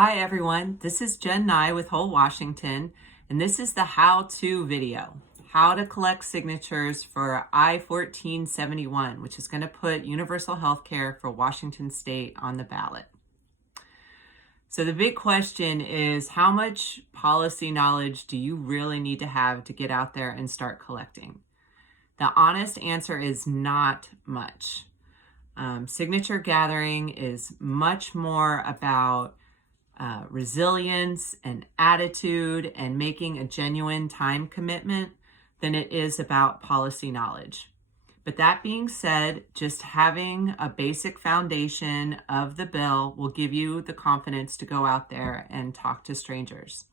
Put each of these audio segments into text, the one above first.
Hi everyone, this is Jen Nye with Whole Washington, and this is the how-to video. How to collect signatures for I-1471, which is going to put universal health care for Washington State on the ballot. So the big question is, how much policy knowledge do you really need to have to get out there and start collecting? The honest answer is not much. Signature gathering is much more about resilience and attitude and making a genuine time commitment than it is about policy knowledge. But that being said, just having a basic foundation of the bill will give you the confidence to go out there and talk to strangers.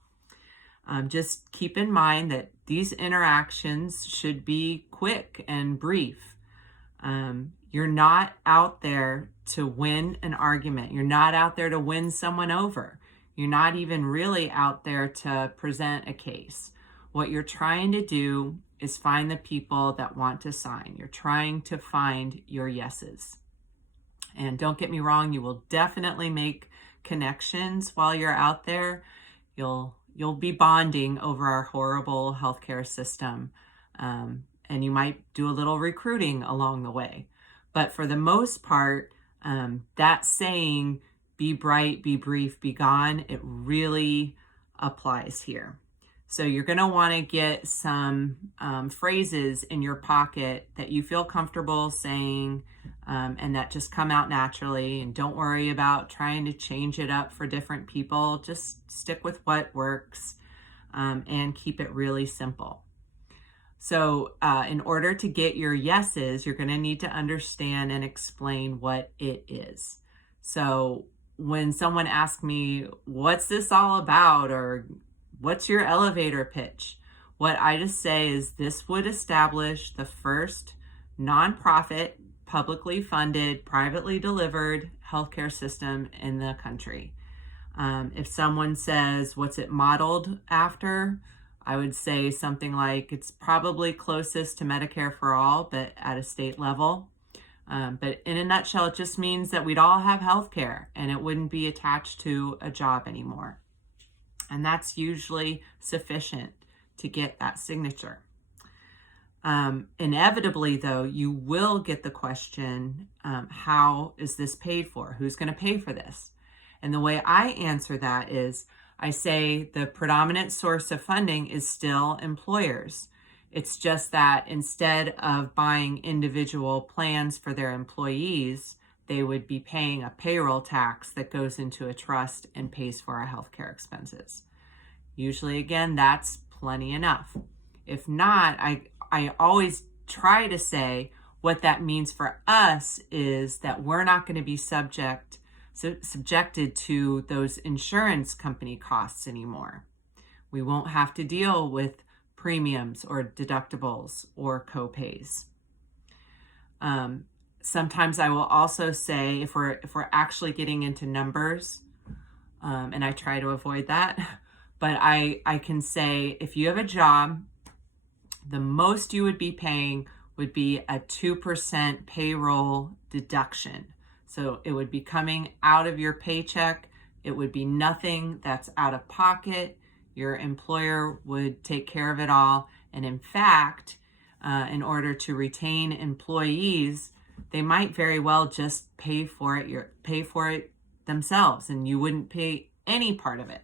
Just keep in mind that these interactions should be quick and brief. You're not out there to win an argument. You're not out there to win someone over. You're not even really out there to present a case. What you're trying to do is find the people that want to sign. You're trying to find your yeses. And don't get me wrong, you will definitely make connections while you're out there. You'll be bonding over our horrible healthcare system. And you might do a little recruiting along the way. But for the most part, that saying, be bright, be brief, be gone, it really applies here. So you're going to want to get some phrases in your pocket that you feel comfortable saying and that just come out naturally. And don't worry about trying to change it up for different people. Just stick with what works and keep it really simple. So in order to get your yeses, you're going to need to understand and explain what it is. So when someone asks me, what's this all about? Or what's your elevator pitch? What I just say is this would establish the first nonprofit, publicly funded, privately delivered healthcare system in the country. If someone says, what's it modeled after? I would say something like it's probably closest to Medicare for all, but at a state level. But in a nutshell, it just means that we'd all have health care and it wouldn't be attached to a job anymore. And that's usually sufficient to get that signature. Inevitably, though, you will get the question, how is this paid for? Who's going to pay for this? And the way I answer that is, I say the predominant source of funding is still employers. It's just that instead of buying individual plans for their employees, they would be paying a payroll tax that goes into a trust and pays for our healthcare expenses. Usually, again, that's plenty enough. If not, I always try to say what that means for us is that we're not going to be subjected to those insurance company costs anymore. We won't have to deal with premiums or deductibles or co-pays. Sometimes I will also say, if we're actually getting into numbers, and I try to avoid that, but I can say if you have a job, the most you would be paying would be a 2% payroll deduction. So it would be coming out of your paycheck. It would be nothing that's out of pocket. Your employer would take care of it all. And in fact, in order to retain employees, they might very well just pay for it themselves, and you wouldn't pay any part of it.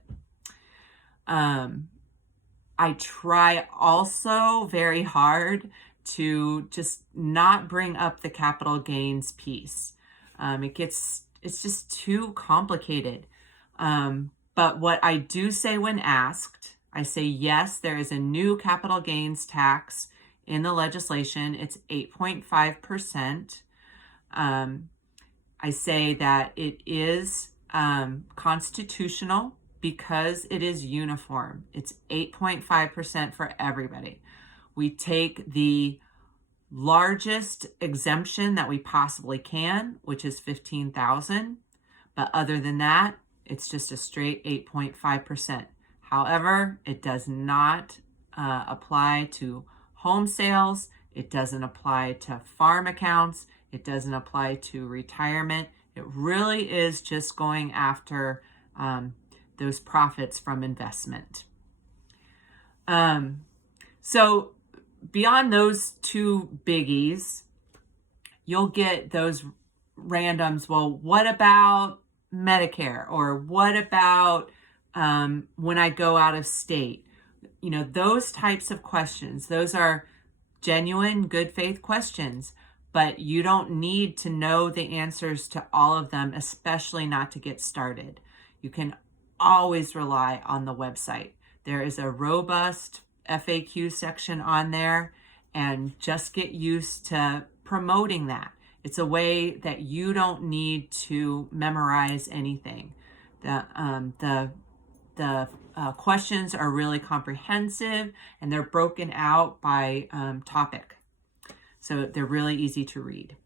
I try also very hard to just not bring up the capital gains piece. It's just too complicated. But what I do say when asked, I say, yes, there is a new capital gains tax in the legislation. It's 8.5%. I say that it is constitutional because it is uniform. It's 8.5% for everybody. We take the largest exemption that we possibly can, which is $15,000. But other than that, it's just a straight 8.5%. However, it does not apply to home sales. It doesn't apply to farm accounts. It doesn't apply to retirement. It really is just going after those profits from investment. So beyond those two biggies, you'll get those randoms. Well, what about Medicare? Or what about when I go out of state? You know, those types of questions, those are genuine, good faith questions, but you don't need to know the answers to all of them, especially not to get started. You can always rely on the website. There is a robust FAQ section on there, and just get used to promoting that. It's a way that you don't need to memorize anything. The questions are really comprehensive, and they're broken out by topic. So they're really easy to read.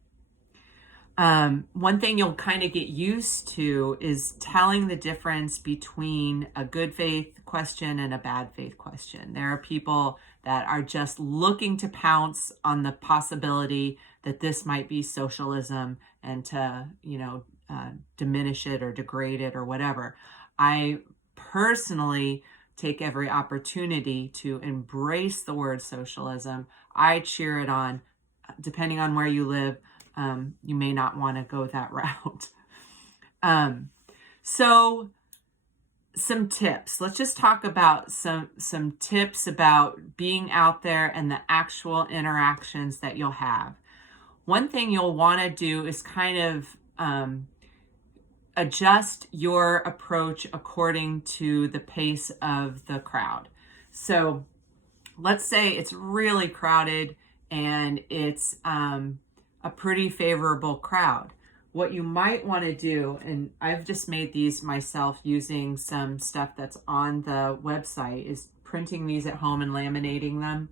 One thing you'll kind of get used to is telling the difference between a good faith question and a bad faith question. There are people that are just looking to pounce on the possibility that this might be socialism and to, diminish it or degrade it or whatever. I personally take every opportunity to embrace the word socialism. I cheer it on. Depending on where you live, you may not want to go that route. So some tips. Let's just talk about some tips about being out there and the actual interactions that you'll have. One thing you'll want to do is kind of adjust your approach according to the pace of the crowd. So let's say it's really crowded and it's a pretty favorable crowd. What you might want to do, and I've just made these myself using some stuff that's on the website, is printing these at home and laminating them.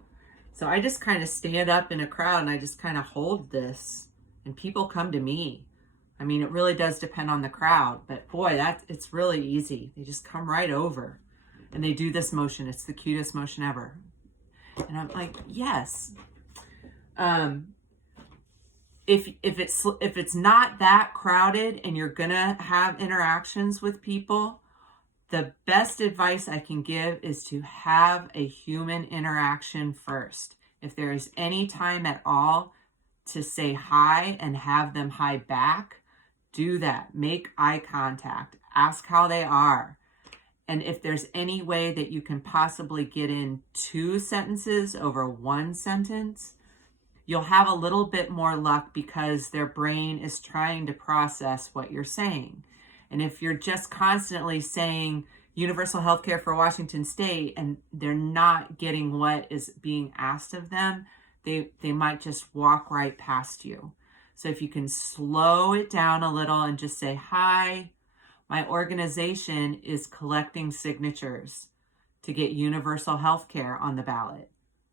So I just kind of stand up in a crowd and I just kind of hold this, and people come to me. I mean, it really does depend on the crowd, but boy, it's really easy. They just come right over and they do this motion. It's the cutest motion ever. And I'm like, yes. If it's not that crowded and you're gonna have interactions with people, the best advice I can give is to have a human interaction first. If there is any time at all to say hi and have them hi back, do that. Make eye contact. Ask how they are. And if there's any way that you can possibly get in 2 sentences over 1 sentence, you'll have a little bit more luck because their brain is trying to process what you're saying. And if you're just constantly saying universal health care for Washington State and they're not getting what is being asked of them, they might just walk right past you. So if you can slow it down a little and just say, hi, my organization is collecting signatures to get universal health care on the ballot.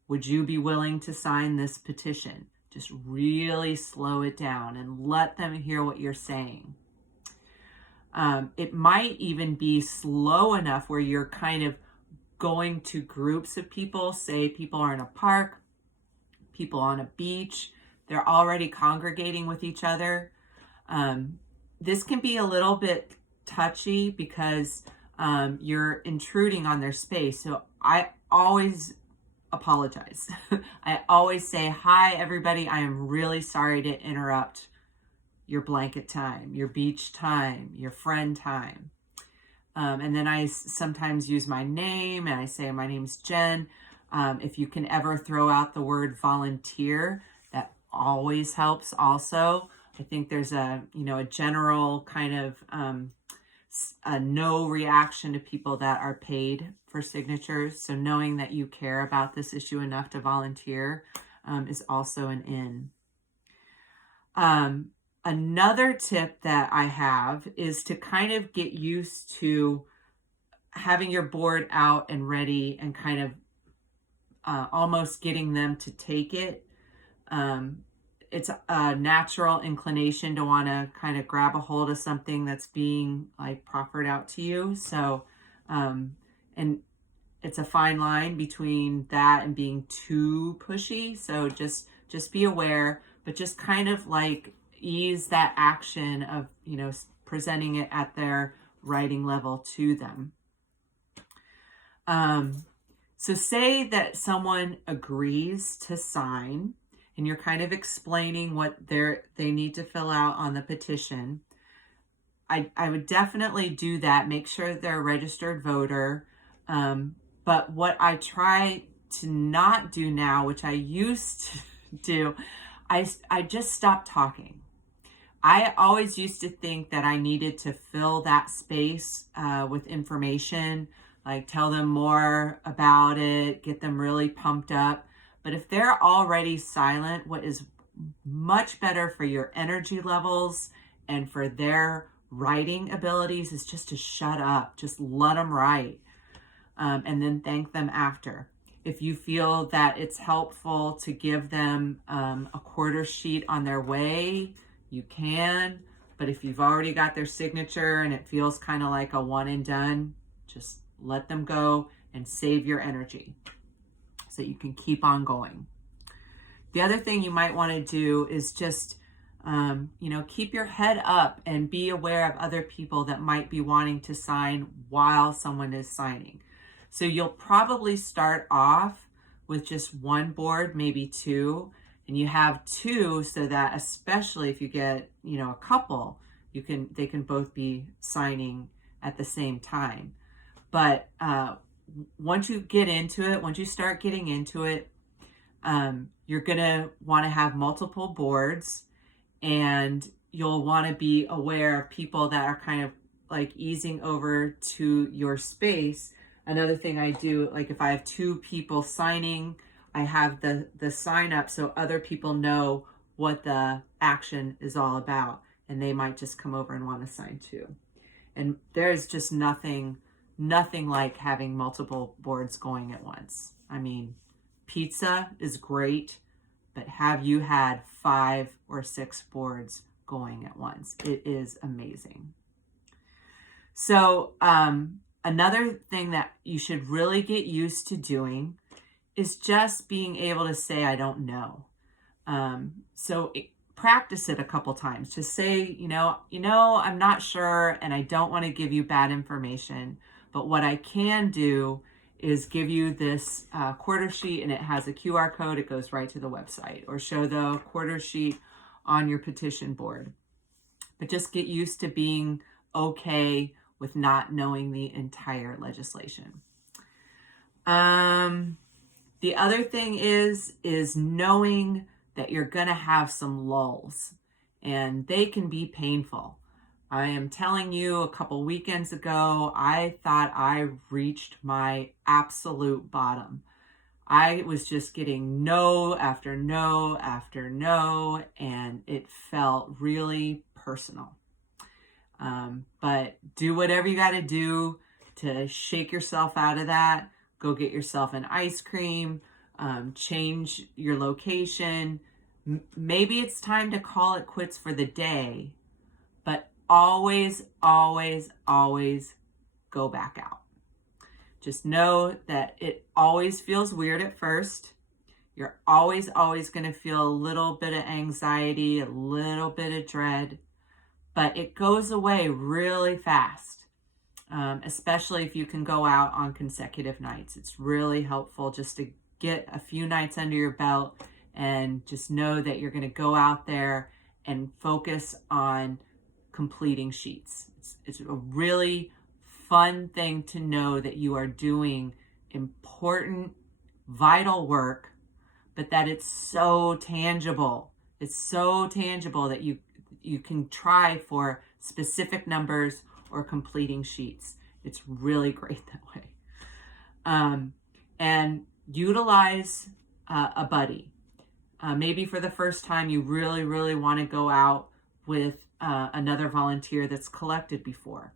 Would you be willing to sign this petition? Just really slow it down and let them hear what you're saying. It might even be slow enough where you're kind of going to groups of people. Say people are in a park, people on a beach. They're already congregating with each other. This can be a little bit touchy because you're intruding on their space. So I always apologize. I always say, hi, everybody. I am really sorry to interrupt your blanket time, your beach time, your friend time. And then I sometimes use my name and I say, my name's Jen. If you can ever throw out the word volunteer, that always helps also. I think there's a general kind of a no reaction to people that are paid for signatures. So knowing that you care about this issue enough to volunteer is also an in. Another tip that I have is to kind of get used to having your board out and ready and kind of almost getting them to take it. It's a natural inclination to want to kind of grab a hold of something that's being like proffered out to you. So, and it's a fine line between that and being too pushy. So just be aware, but just kind of like ease that action of, presenting it at their writing level to them. So say that someone agrees to sign and you're kind of explaining what they need to fill out on the petition. I would definitely do that. Make sure they're a registered voter. But what I try to not do now, which I used to do, I just stopped talking. I always used to think that I needed to fill that space with information, like tell them more about it, get them really pumped up. But if they're already silent, what is much better for your energy levels and for their writing abilities is just to shut up, just let them write, and then thank them after. If you feel that it's helpful to give them a quarter sheet on their way, you can. But if you've already got their signature and it feels kind of like a one and done, just let them go and save your energy so you can keep on going. The other thing you might want to do is just keep your head up and be aware of other people that might be wanting to sign while someone is signing. So you'll probably start off with just one board, maybe two, and you have two so that especially if you get, a couple, they can both be signing at the same time. But once you get into it, once you start getting into it, you're going to want to have multiple boards, and you'll want to be aware of people that are kind of like easing over to your space. Another thing I do, like if I have two people signing, I have the sign up so other people know what the action is all about, and they might just come over and want to sign too. And there's just nothing like having multiple boards going at once. I mean, pizza is great, but have you had 5 or 6 boards going at once? It is amazing. So another thing that you should really get used to doing is just being able to say, I don't know. Practice it a couple times. Just say, I'm not sure and I don't want to give you bad information, but what I can do is give you this quarter sheet, and it has a QR code. It goes right to the website, or show the quarter sheet on your petition board. But just get used to being okay with not knowing the entire legislation. The other thing is knowing that you're going to have some lulls, and they can be painful. I am telling you, a couple weekends ago, I thought I reached my absolute bottom. I was just getting no after no after no, and it felt really personal. But do whatever you got to do to shake yourself out of that. Go get yourself an ice cream, change your location. Maybe it's time to call it quits for the day, but always, always, always go back out. Just know that it always feels weird at first. You're always going to feel a little bit of anxiety, a little bit of dread, but it goes away really fast, especially if you can go out on consecutive nights. It's really helpful just to get a few nights under your belt and just know that you're going to go out there and focus on completing sheets. It's a really fun thing to know that you are doing important, vital work, but that it's so tangible. It's so tangible that you can try for specific numbers or completing sheets. It's really great that way. And utilize a buddy. Maybe for the first time, you really, really want to go out with another volunteer that's collected before.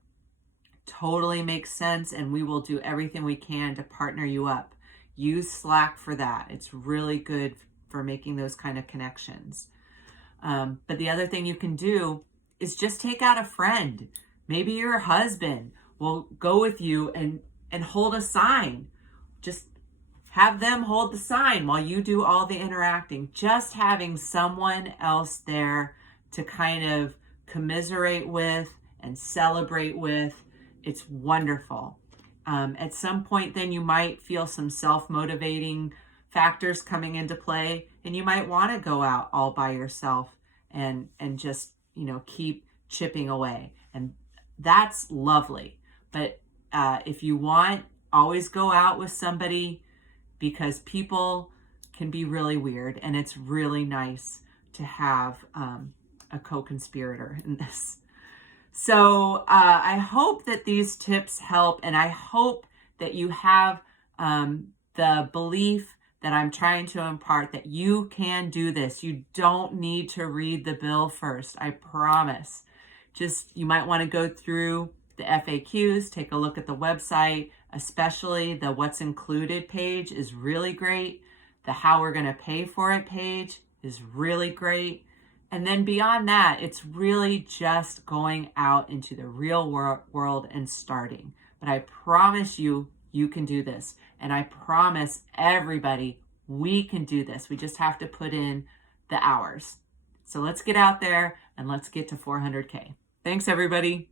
Totally makes sense, and we will do everything we can to partner you up. Use Slack for that. It's really good for making those kind of connections. But the other thing you can do is just take out a friend. Maybe your husband will go with you and hold a sign. Just have them hold the sign while you do all the interacting. Just having someone else there to kind of commiserate with and celebrate with it's wonderful. At some point then you might feel some self-motivating factors coming into play, and you might want to go out all by yourself and just, keep chipping away. And that's lovely. But if you want, always go out with somebody, because people can be really weird, and it's really nice to have a co-conspirator in this. So I hope that these tips help, and I hope that you have the belief that I'm trying to impart that you can do this. You don't need to read the bill first, I promise. Just, you might want to go through the FAQs, take a look at the website, especially the what's included page is really great. The how we're going to pay for it page is really great. And then beyond that, it's really just going out into the real world and starting. But I promise you, you can do this. And I promise everybody, we can do this. We just have to put in the hours. So let's get out there and let's get to 400K. Thanks, everybody.